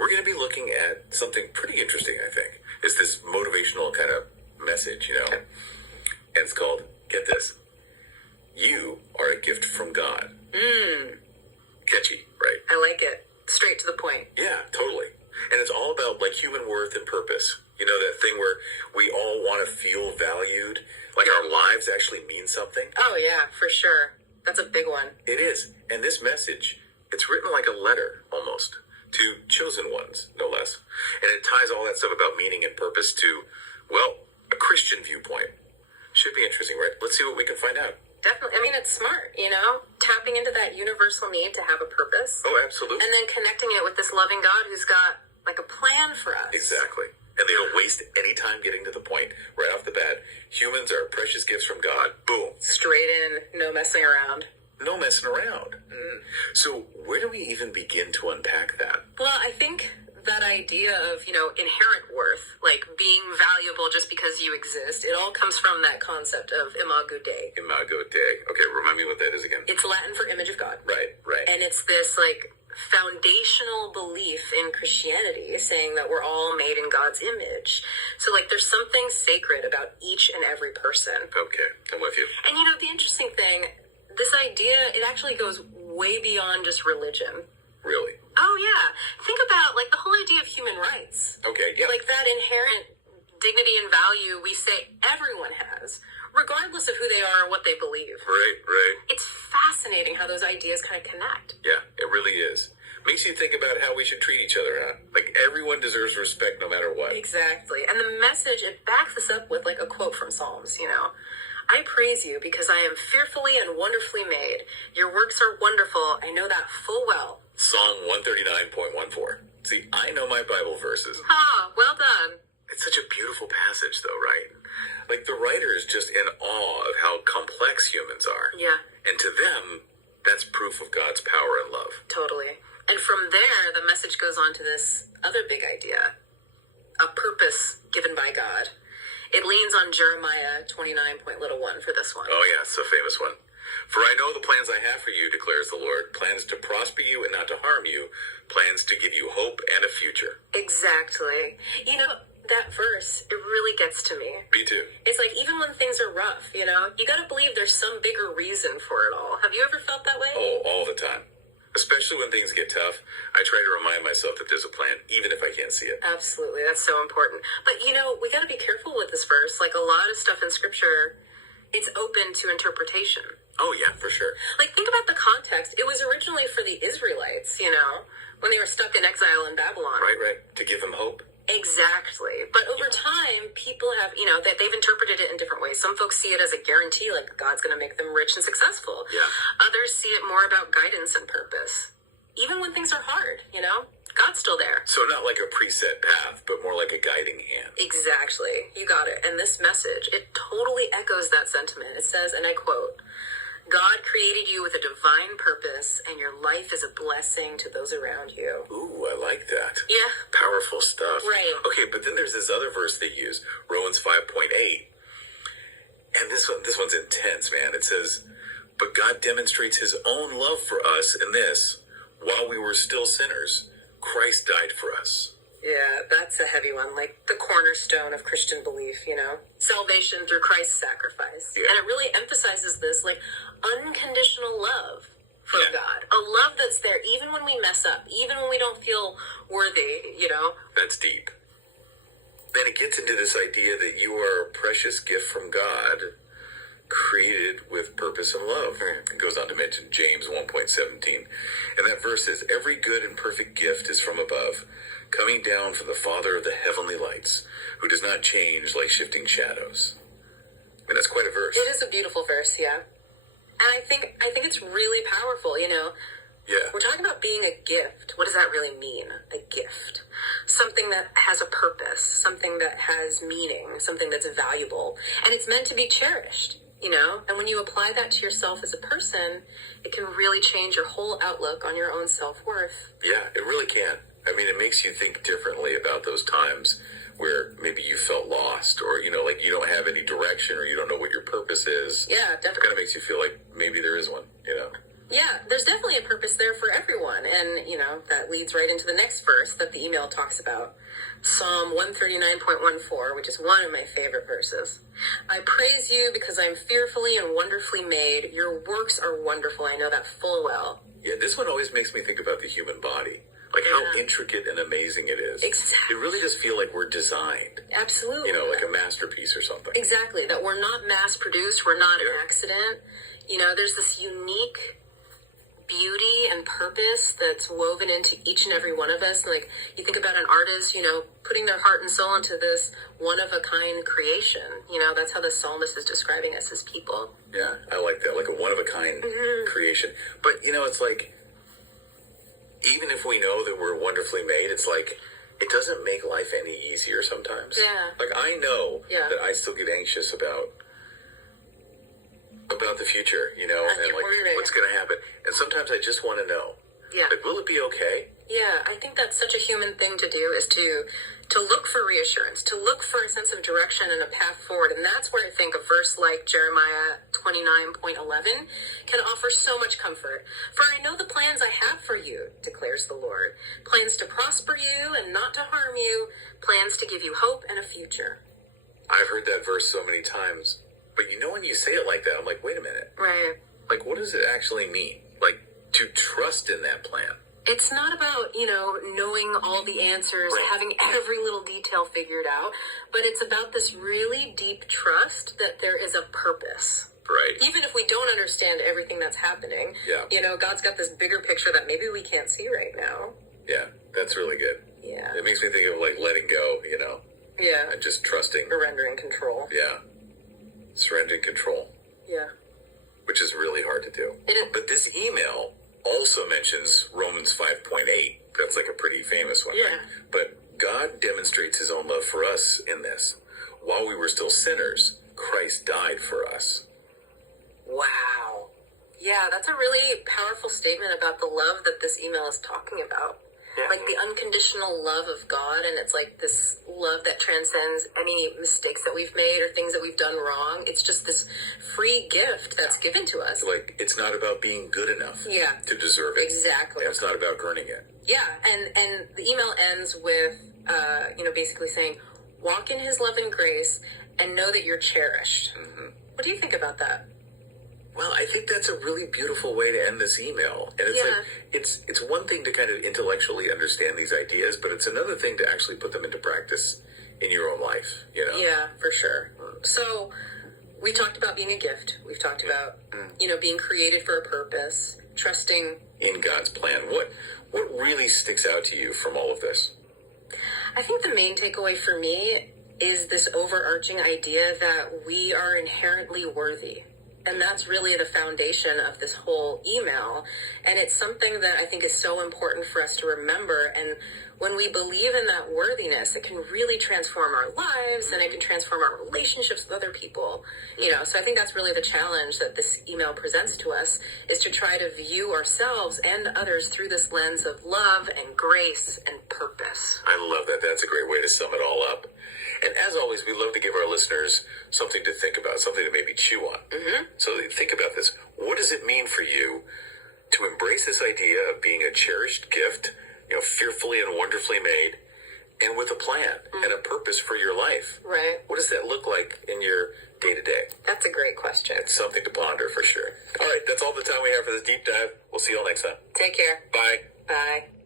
we're going to be looking at something pretty interesting, I think. It's this motivational kind of message, And it's called, get this, you are a gift from God. Catchy, right? I like it. Straight to the point. Yeah, totally. And it's all about like human worth and purpose. That thing where we all want to feel valued, like our lives actually mean something. Oh, yeah, for sure. That's a big one. It is. And this message, it's written like a letter almost to chosen ones, no less. And it ties all that stuff about meaning and purpose to, well, a Christian viewpoint. Should be interesting, right? Let's see what we can find out. Definitely. I mean, it's smart, tapping into that universal need to have a purpose. Oh, absolutely. And then connecting it with this loving God who's got like a plan for us. Exactly. And they don't waste any time getting to the point right off the bat. Humans are precious gifts from God. Boom. Straight in, no messing around. No messing around. So where do we even begin to unpack that? Well, I think that idea of, inherent worth, like being valuable just because you exist, it all comes from that concept of imago Dei. Imago Dei. Okay, remind me what that is again. It's Latin for image of God. Right. And it's this, like, foundational belief in Christianity saying that we're all made in God's image. So, like, there's something sacred about each and every person. Okay, I'm with you. And, the interesting thing, this idea, it actually goes way beyond just religion. Really? Oh, yeah. Think about, like, the whole idea of human rights. Okay, yeah. Like, that inherent dignity and value we say everyone has, regardless of who they are or what they believe. Right. It's fascinating how those ideas kind of connect. Yeah, it really is. Makes you think about how we should treat each other, huh? Like, everyone deserves respect no matter what. Exactly. And the message, it backs this up with, like, a quote from Psalms, I praise you because I am fearfully and wonderfully made. Your works are wonderful. I know that full well. Psalm 139.14. See, I know my Bible verses. Ah, well done. It's such a beautiful passage, though, right? Like, the writer is just in awe of how complex humans are. Yeah. And to them, that's proof of God's power and love. Totally. And from there, the message goes on to this other big idea, a purpose given by God. It leans on Jeremiah 29.1 for this one. Oh, yeah, it's a famous one. For I know the plans I have for you, declares the Lord, plans to prosper you and not to harm you, plans to give you hope and a future. Exactly. That verse, it really gets to me. Me too. It's like, even when things are rough, you gotta believe there's some bigger reason for it all. Have you ever felt that way? Oh, all the time. Especially when things get tough, I try to remind myself that there's a plan, even if I can't see it. Absolutely, that's so important. But, we gotta be careful with this verse. Like, a lot of stuff in Scripture, it's open to interpretation. Oh, yeah, for sure. Like, think about the context. It was originally for the Israelites, when they were stuck in exile in Babylon. Right. To give them hope. Exactly. But over time, people have, they've interpreted it in different ways. Some folks see it as a guarantee, like God's going to make them rich and successful. Yeah. Others see it more about guidance and purpose. Even when things are hard, God's still there. So not like a preset path, but more like a guiding hand. Exactly. You got it. And this message, it totally echoes that sentiment. It says, and I quote, God created you with a divine purpose, and your life is a blessing to those around you. Ooh, I like that. Yeah. Powerful stuff. Right. Okay, but then there's this other verse they use, Romans 5.8. And this one's intense, man. It says, but God demonstrates his own love for us in this, while we were still sinners, Christ died for us. Yeah, that's a heavy one, like the cornerstone of Christian belief, salvation through Christ's sacrifice. Yeah. And it really emphasizes this, like, unconditional love from God. A love that's there even when we mess up, even when we don't feel worthy, That's deep. Then it gets into this idea that you are a precious gift from God, created with purpose and love. It goes on to mention James 1.17. And that verse says, every good and perfect gift is from above, coming down from the Father of the heavenly lights, who does not change like shifting shadows. And that's quite a verse. It is a beautiful verse, yeah. And I think it's really powerful, Yeah. We're talking about being a gift. What does that really mean? A gift. Something that has a purpose, something that has meaning, something that's valuable. And it's meant to be cherished, And when you apply that to yourself as a person, it can really change your whole outlook on your own self-worth. Yeah, it really can. I mean, it makes you think differently about those times where maybe you felt lost or, like you don't have any direction or you don't know what your purpose is. Yeah, It definitely. kind of makes you feel like maybe there is one, Yeah, there's definitely a purpose there for everyone. And, that leads right into the next verse that the email talks about. Psalm 139.14, which is one of my favorite verses. I praise you because I'm fearfully and wonderfully made. Your works are wonderful. I know that full well. Yeah, this one always makes me think about the human body. Like how Yeah. intricate and amazing it is. Exactly. It really does feel like we're designed. Absolutely. Like a masterpiece or something. Exactly. That we're not mass produced. We're not an Yeah. accident. There's this unique beauty and purpose that's woven into each and every one of us. Like you think about an artist, putting their heart and soul into this one of a kind creation. That's how the psalmist is describing us as people. Yeah, I like that. Like a one of a kind creation. But it's like, even if we know that we're wonderfully made, it's like it doesn't make life any easier sometimes. Yeah. Like I know Yeah. that I still get anxious about the future, and like Right. what's going to happen. And sometimes I just want to know. Yeah. Like, will it be okay? Yeah, I think that's such a human thing to do, is to look for reassurance, to look for a sense of direction and a path forward. And that's where I think a verse like Jeremiah 29.11 can offer so much comfort. For I know the plans I have for you, declares the Lord. Plans to prosper you and not to harm you. Plans to give you hope and a future. I've heard that verse so many times. But when you say it like that, I'm like, wait a minute. Right. Like, what does it actually mean? Like, to trust in that plan. It's not about, knowing all the answers, Right. having every little detail figured out, but it's about this really deep trust that there is a purpose. Right. Even if we don't understand everything that's happening, Yeah. God's got this bigger picture that maybe we can't see right now. Yeah, that's really good. Yeah. It makes me think of like letting go, Yeah. and just trusting. Surrendering control. Yeah. Surrendering control, Yeah. which is really hard to do. It is. But this email also mentions Romans 5.8. That's like a pretty famous one. Yeah. Right? But God demonstrates his own love for us in this. While we were still sinners, Christ died for us. Wow. Yeah, that's a really powerful statement about the love that this email is talking about. Yeah. Like the unconditional love of God, and it's like this love that transcends any mistakes that we've made or things that we've done wrong. It's just this free gift that's given to us. Like, it's not about being good enough Yeah. to deserve it. Exactly. And it's not about earning it. Yeah, and the email ends with, basically saying, walk in his love and grace and know that you're cherished. Mm-hmm. What do you think about that? Well, I think that's a really beautiful way to end this email. And it's one thing to kind of intellectually understand these ideas, but it's another thing to actually put them into practice in your own life, Yeah, for sure. So we talked about being a gift. We've talked about, being created for a purpose, trusting. In God's plan. What really sticks out to you from all of this? I think the main takeaway for me is this overarching idea that we are inherently worthy. And that's really the foundation of this whole email. And it's something that I think is so important for us to remember. And when we believe in that worthiness, it can really transform our lives and it can transform our relationships with other people. So I think that's really the challenge that this email presents to us, is to try to view ourselves and others through this lens of love and grace and purpose. I love that. That's a great way to sum it all up. And as always, we love to give our listeners something to think about, something to maybe chew on. Mm-hmm. So think about this. What does it mean for you to embrace this idea of being a cherished gift, fearfully and wonderfully made, and with a plan and a purpose for your life? Right. What does that look like in your day-to-day? That's a great question. It's something to ponder for sure. All right, that's all the time we have for this deep dive. We'll see you all next time. Take care. Bye. Bye.